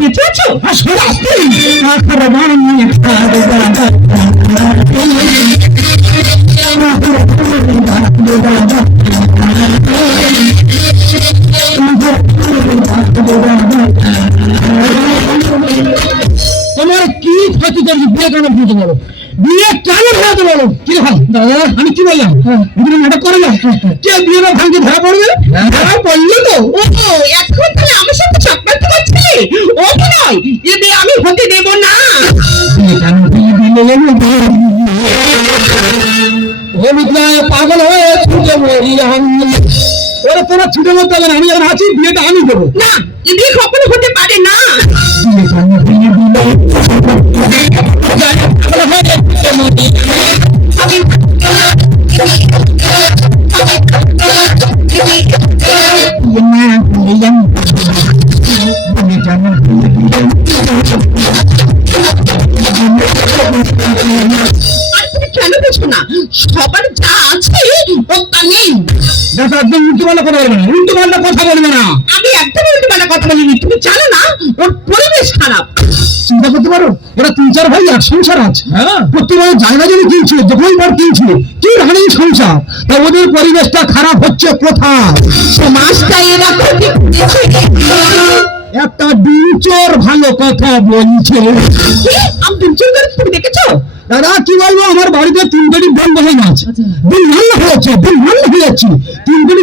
বেঁচে আছো? তোমার কি ক্ষতি করছি? বিয়ে কেন ভেঙে বলো? বিয়ে কেন ভেঙে বলো? কি ভাই দাদা আমি কি বললাম? নাটক করে না কে বিয়ে না ভাঙতে ধরা পড়বে? ধরা পড়লো তো। ও এখন তাহলে আমার সাথে চক্রান্ত করছিলে? ও কি নয় এ বিয়ে আমি হতে দেব না। পাগল হয়ে ছুটে মরি ওরা তোরা ছুটে মরতে হবে না। আমি যখন আছি বিয়েটা আমি দেবো না। এ বিয়ে কখনো হতে পারে না। কেন বুঝবো না? সবার যা আছে ও তা নেই। একদম উল্টোপাল্টা কথা বলবে না। উল্টোপাল্টা কথা বলবে না। আমি একদম উল্টোপাল্টা কথা বলিনি। তুমি জানো না ওর পরিবেশ খারাপ। চিন্তা করতে পারো ওরা 3-4 ভাই এক সংসার আছে। প্রত্যেক জায়গা জমি কিনছিল, যখন বার কিনছিল কি হানি সংসার। তা ওদের পরিবেশটা খারাপ হচ্ছে কোথায়? সমাজটা এরকম একটা ডিমচোর ভালো কথা বলছে। আমি ডিমচোর তুমি দেখেছো? দাদা কি বলবো, আমার বাড়িতে 3 গাড়ি বন্ধ হয়ে গেছে। দিন রান্না হয়েছে, দিন রান্না হয়েছে 3 গাড়ি